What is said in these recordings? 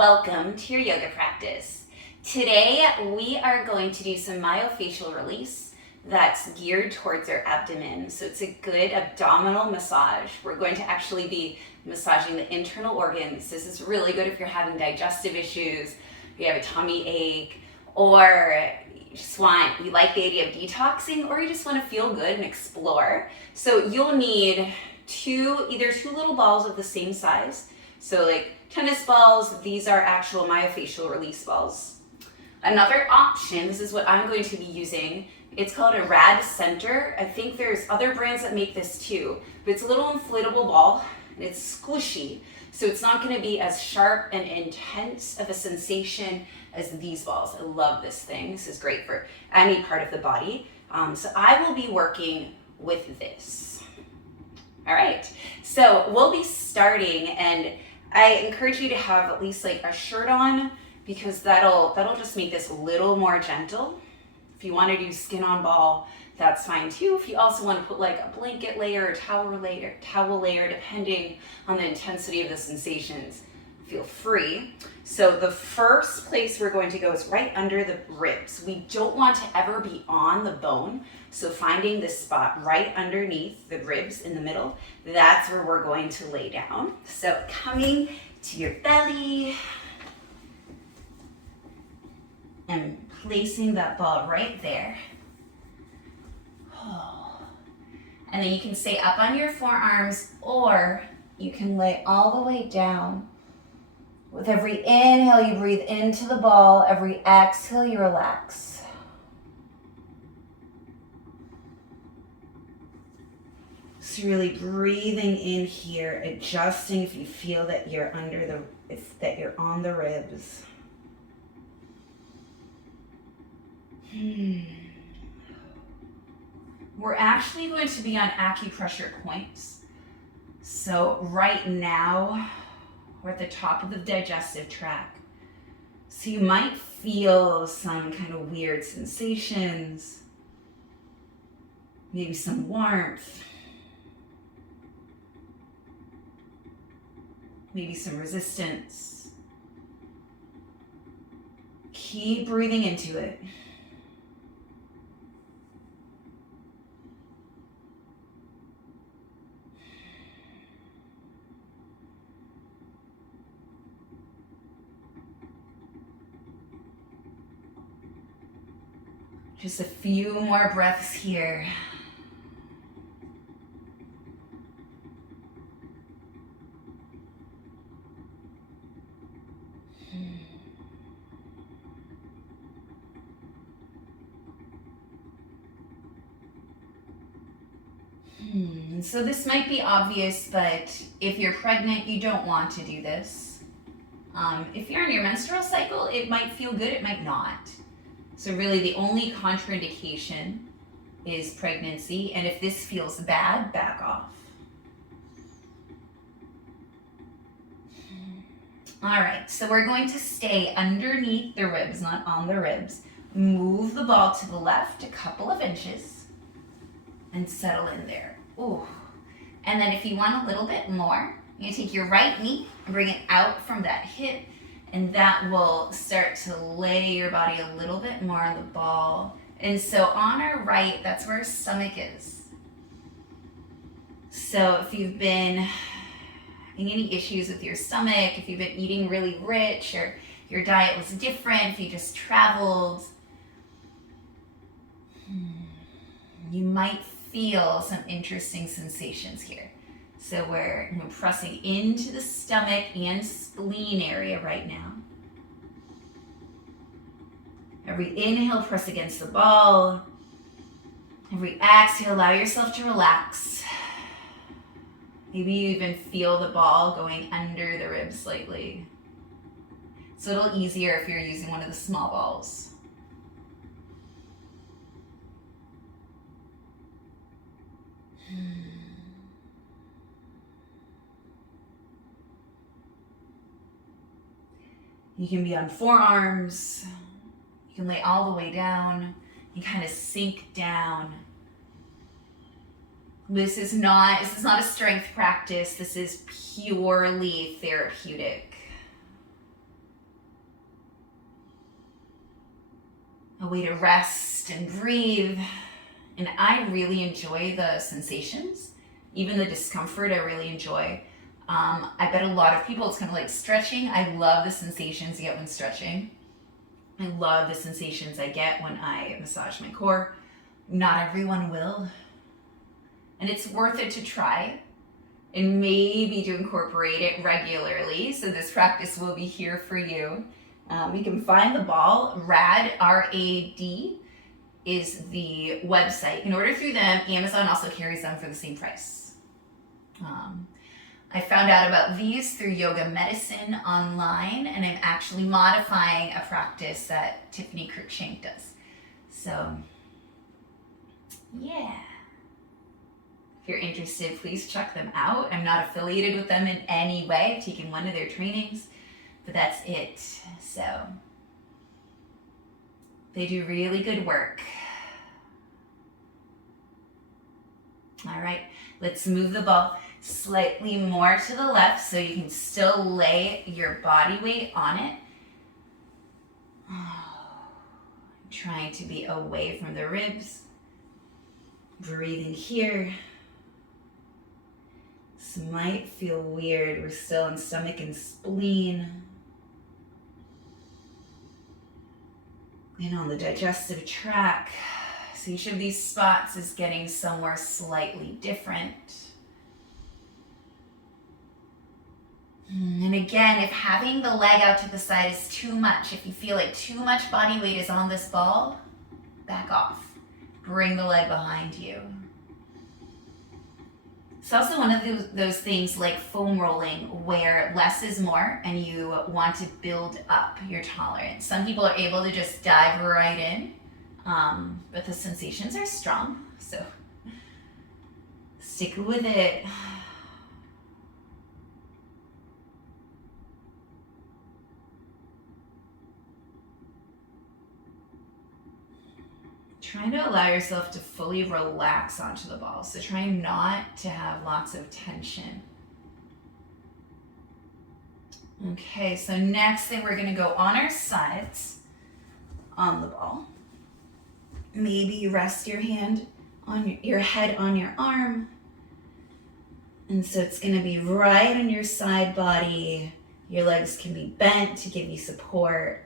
Welcome to your yoga practice. Today we are going to do some myofacial release that's geared towards our abdomen. So it's a good abdominal massage. We're going to actually be massaging the internal organs. This is really good if you're having digestive issues, you have a tummy ache, or you like the idea of detoxing, or you just want to feel good and explore. So you'll need either two little balls of the same size. So like tennis balls, these are actual myofacial release balls. Another option, this is what I'm going to be using, it's called a rad center. I think there's other brands that make this too, but it's a little inflatable ball and it's squishy. So it's not going to be as sharp and intense of a sensation as these balls. I love this thing. This is great for any part of the body. So I will be working with this. All right, so we'll be starting, and I encourage you to have at least like a shirt on, because that'll just make this a little more gentle. If you want to do skin on ball, that's fine too. If you also want to put like a blanket layer or towel layer, depending on the intensity of the sensations, feel free. So the first place we're going to go is right under the ribs. We don't want to ever be on the bone. So finding this spot right underneath the ribs in the middle, that's where we're going to lay down. So coming to your belly and placing that ball right there. And then you can stay up on your forearms, or you can lay all the way down. With every inhale, you breathe into the ball. Every exhale, you relax. So really breathing in here, adjusting if you feel that you're that you're on the ribs. We're actually going to be on acupressure points. So right now, we're at the top of the digestive tract. So you might feel some kind of weird sensations, maybe some warmth, maybe some resistance. Keep breathing into it. Just a few more breaths here. So this might be obvious, but if you're pregnant, you don't want to do this. If you're in your menstrual cycle, it might feel good, it might not. So really the only contraindication is pregnancy, and if this feels bad, back off. All right, so we're going to stay underneath the ribs, not on the ribs. Move the ball to the left a couple of inches and settle in there. Ooh. And then if you want a little bit more, you're gonna take your right knee and bring it out from that hip, and that will start to lay your body a little bit more on the ball. And so on our right, that's where our stomach is. So if you've been having any issues with your stomach, if you've been eating really rich, or your diet was different, if you just traveled, you might feel some interesting sensations here. So we're pressing into the stomach and spleen area right now. Every inhale, press against the ball. Every exhale, allow yourself to relax. Maybe you even feel the ball going under the ribs slightly. It's a little easier if you're using one of the small balls. You can be on forearms. You can lay all the way down. You kind of sink down. This is not a strength practice. This is purely therapeutic. way to rest and breathe. And I really enjoy the sensations, even the discomfort I really enjoy. I bet a lot of people, it's kind of like stretching. I love the sensations you get when stretching. I love the sensations I get when I massage my core. Not everyone will. And it's worth it to try and maybe to incorporate it regularly. So this practice will be here for you. You can find the ball, RAD, R-A-D, is the website. You can order through them. Amazon also carries them for the same price. I found out about these through Yoga Medicine online, and I'm actually modifying a practice that Tiffany Cruikshank does. So, yeah. If you're interested, please check them out. I'm not affiliated with them in any way. I've taken one of their trainings, but that's it. So, they do really good work. All right, let's move the ball slightly more to the left so you can still lay your body weight on it. Trying to be away from the ribs. Breathing here. This might feel weird. We're still in stomach and spleen. And on the digestive tract. So each of these spots is getting somewhere slightly different. And again, if having the leg out to the side is too much, if you feel like too much body weight is on this ball, back off. Bring the leg behind you. It's also one of those things like foam rolling where less is more and you want to build up your tolerance. Some people are able to just dive right in, but the sensations are strong, so stick with it. Trying to allow yourself to fully relax onto the ball. So trying not to have lots of tension. Okay, so next thing we're gonna go on our sides on the ball. Maybe you rest your hand on your head on your arm. And so it's gonna be right on your side body. Your legs can be bent to give you support.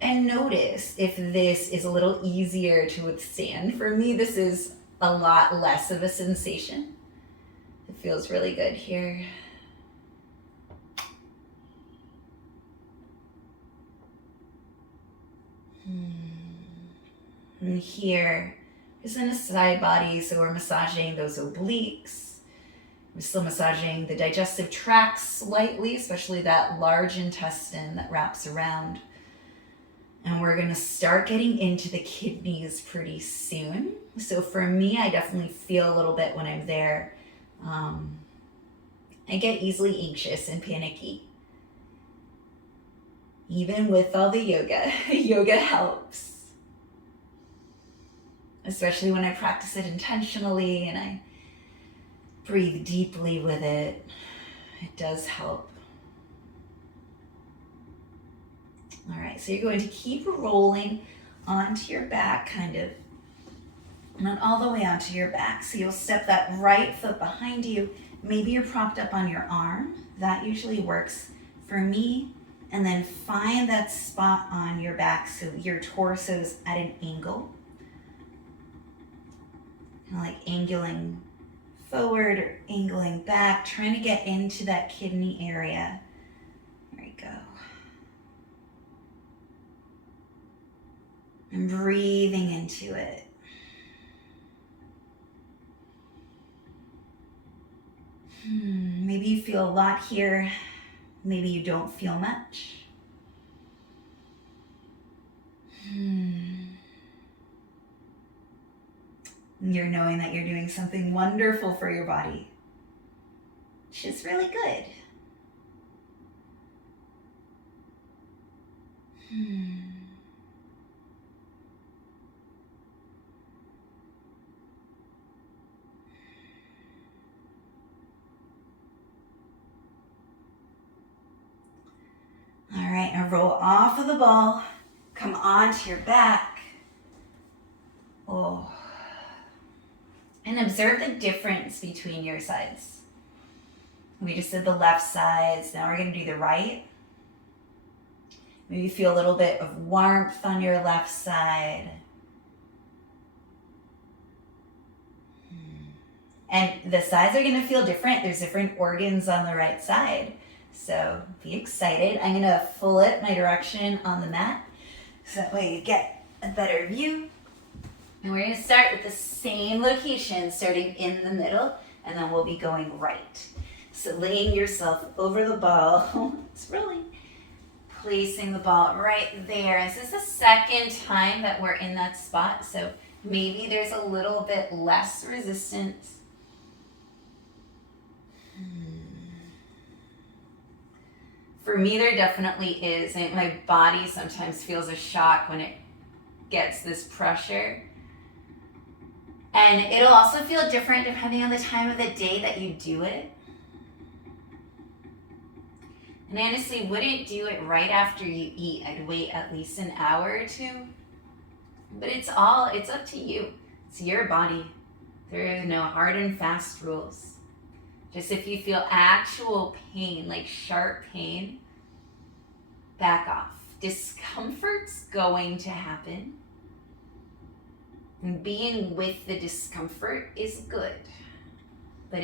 And notice if this is a little easier to withstand. For me, this is a lot less of a sensation. It feels really good here. And here is in a side body, so we're massaging those obliques. We're still massaging the digestive tract slightly, especially that large intestine that wraps around. And we're gonna start getting into the kidneys pretty soon. So for me, I definitely feel a little bit when I'm there. I get easily anxious and panicky. Even with all the yoga, yoga helps. Especially when I practice it intentionally and I breathe deeply with it. It does help. All right, so you're going to keep rolling onto your back, kind of, and then all the way onto your back. So you'll step that right foot behind you. Maybe you're propped up on your arm. That usually works for me. And then find that spot on your back so your torso is at an angle. Kind of like angling forward or angling back, trying to get into that kidney area. There you go. And breathing into it. Maybe you feel a lot here. Maybe you don't feel much. You're knowing that you're doing something wonderful for your body, which is really good. All right, now roll off of the ball, come onto your back. Oh. And observe the difference between your sides. We just did the left sides. Now we're going to do the right. Maybe feel a little bit of warmth on your left side. And the sides are going to feel different. There's different organs on the right side. So be excited. I'm going to flip my direction on the mat so that way you get a better view. And we're going to start with the same location, starting in the middle, and then we'll be going right. So laying yourself over the ball, it's rolling, placing the ball right there. This is the second time that we're in that spot, so maybe there's a little bit less resistance. For me, there definitely is. My body sometimes feels a shock when it gets this pressure. And it'll also feel different depending on the time of the day that you do it. And I honestly wouldn't do it right after you eat. I'd wait at least an hour or two. But it's up to you. It's your body. There are no hard and fast rules. Just if you feel actual pain, like sharp pain, back off. Discomfort's going to happen. And being with the discomfort is good. But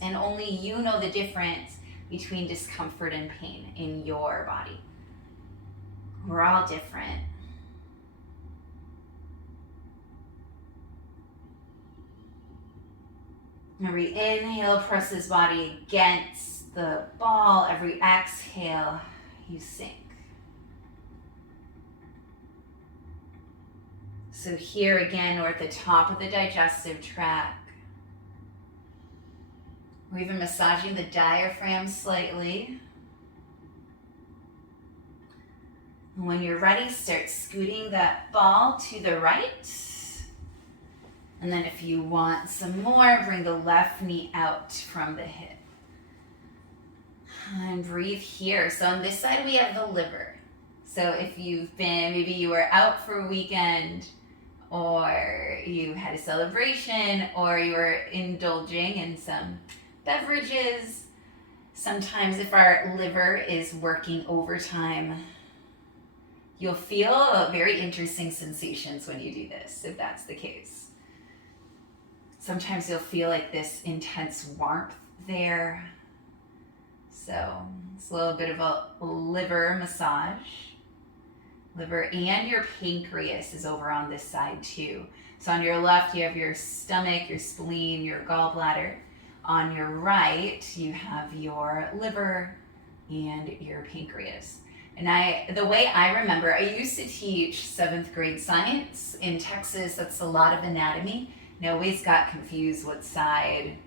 and only you know the difference between discomfort and pain in your body. We're all different. Every inhale, press his body against the ball. Every exhale, you sink. So here again, we're at the top of the digestive tract. We're even massaging the diaphragm slightly. And when you're ready, start scooting that ball to the right. And then if you want some more, bring the left knee out from the hip. And breathe here. So on this side, we have the liver. So if maybe you were out for a weekend, or you had a celebration, or you were indulging in some beverages, sometimes if our liver is working overtime, you'll feel very interesting sensations when you do this, if that's the case. Sometimes you'll feel like this intense warmth there. So it's a little bit of a liver massage. Liver and your pancreas is over on this side too. So on your left, you have your stomach, your spleen, your gallbladder. On your right, you have your liver and your pancreas. And the way I remember, I used to teach 7th grade science in Texas. That's a lot of anatomy. And I always got confused what side,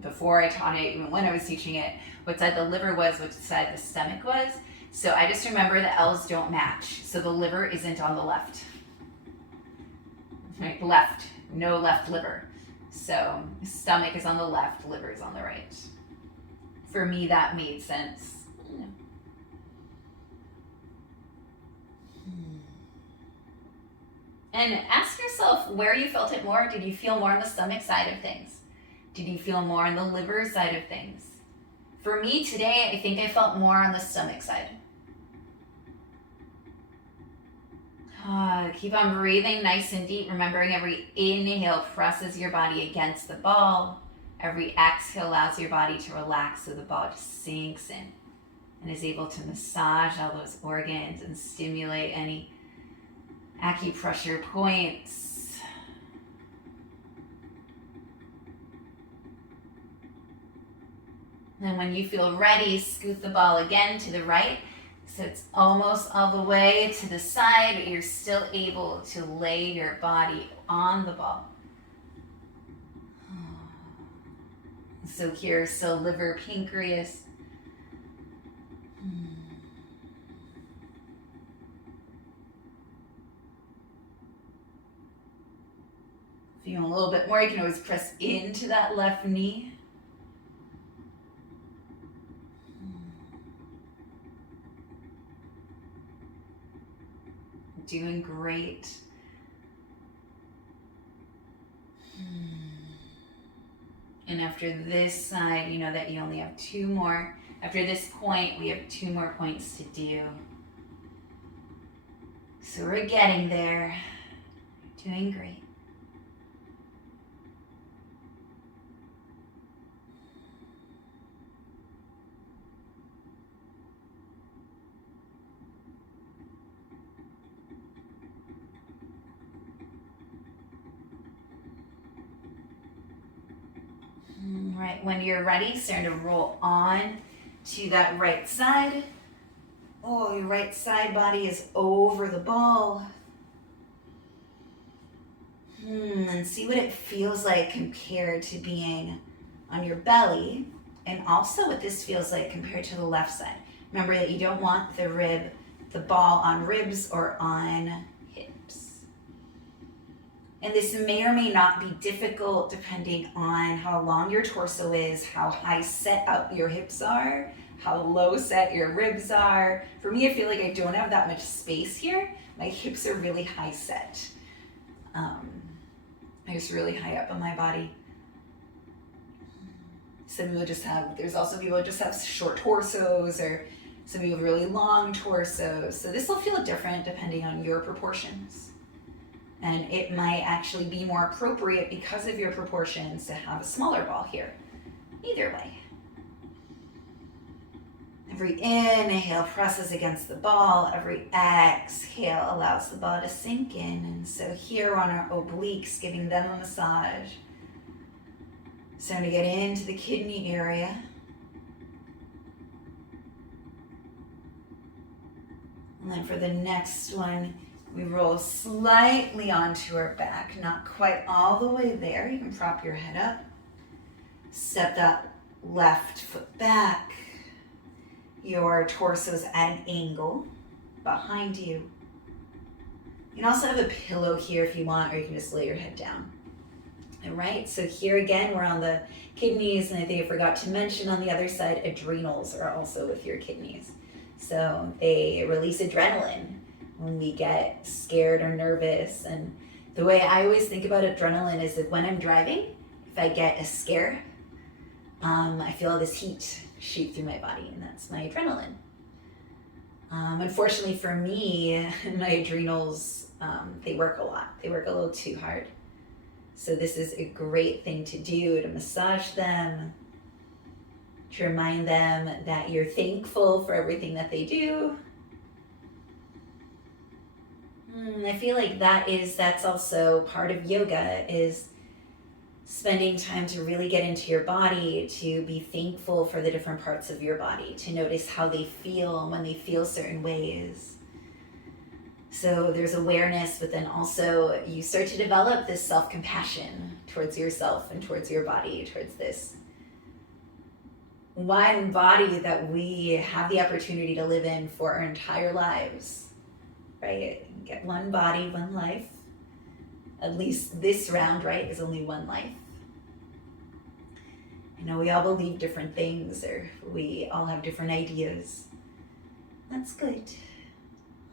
before I taught it, even when I was teaching it, what side the liver was, which side the stomach was. So I just remember the L's don't match. So the liver isn't on the left. Right, left, no left liver. So stomach is on the left, liver is on the right. For me, that made sense. And ask yourself where you felt it more. Did you feel more on the stomach side of things? Did you feel more on the liver side of things? For me today, I think I felt more on the stomach side. Keep on breathing nice and deep, remembering every inhale presses your body against the ball. Every exhale allows your body to relax so the ball just sinks in and is able to massage all those organs and stimulate any acupressure points. And when you feel ready, scoot the ball again to the right. So it's almost all the way to the side, but you're still able to lay your body on the ball. So here, so liver, pancreas. If you want a little bit more, you can always press into that left knee. doing great. And after this side, you know that you only have 2 more. After this point, we have 2 more points to do. So we're getting there. Doing great. Right, when you're ready, starting to roll on to that right side. Oh, your right side body is over the ball. And see what it feels like compared to being on your belly, and also what this feels like compared to the left side. Remember that you don't want the ball on ribs or on hips. And this may or may not be difficult depending on how long your torso is, how high set up your hips are, how low set your ribs are. For me, I feel like I don't have that much space here. My hips are really high set. I just really high up on my body. Some people there's also people who just have short torsos, or some people have really long torsos. So this will feel different depending on your proportions. And it might actually be more appropriate because of your proportions to have a smaller ball here. Either way. Every inhale presses against the ball. Every exhale allows the ball to sink in. And so here on our obliques, giving them a massage. Starting to get into the kidney area. And then for the next one, we roll slightly onto our back, not quite all the way there. You can prop your head up. Step that left foot back. Your torso's at an angle behind you. You can also have a pillow here if you want, or you can just lay your head down. All right, so here again, we're on the kidneys, and I think I forgot to mention on the other side, adrenals are also with your kidneys. So they release adrenaline when we get scared or nervous. And the way I always think about adrenaline is that when I'm driving, if I get a scare, I feel this heat shoot through my body, and that's my adrenaline. Unfortunately for me, my adrenals, they work a lot. They work a little too hard. So this is a great thing to do, to massage them, to remind them that you're thankful for everything that they do. I feel like that's also part of yoga, is spending time to really get into your body, to be thankful for the different parts of your body, to notice how they feel when they feel certain ways. So there's awareness, but then also you start to develop this self-compassion towards yourself and towards your body, towards this one body that we have the opportunity to live in for our entire lives, right? Get one body, one life. At least this round, right, is only one life. I know we all believe different things, or we all have different ideas. That's good.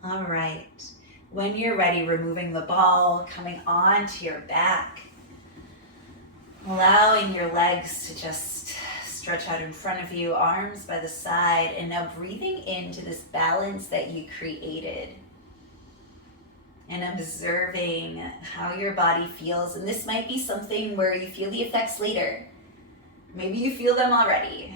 All right. When you're ready, removing the ball, coming onto your back, allowing your legs to just stretch out in front of you, arms by the side, and now breathing into this balance that you created. And observing how your body feels. And this might be something where you feel the effects later. Maybe you feel them already.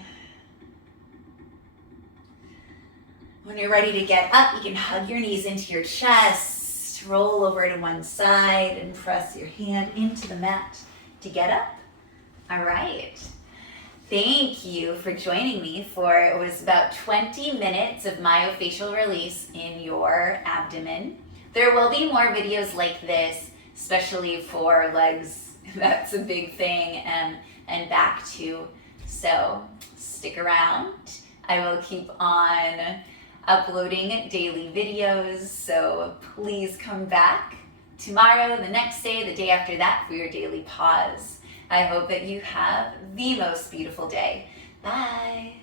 When you're ready to get up, you can hug your knees into your chest, roll over to one side, and press your hand into the mat to get up. All right. Thank you for joining me for, it was about 20 minutes of myofacial release in your abdomen. There will be more videos like this, especially for legs. That's a big thing, and back too. So stick around. I will keep on uploading daily videos, so please come back tomorrow, the next day, the day after that for your daily pause. I hope that you have the most beautiful day. Bye.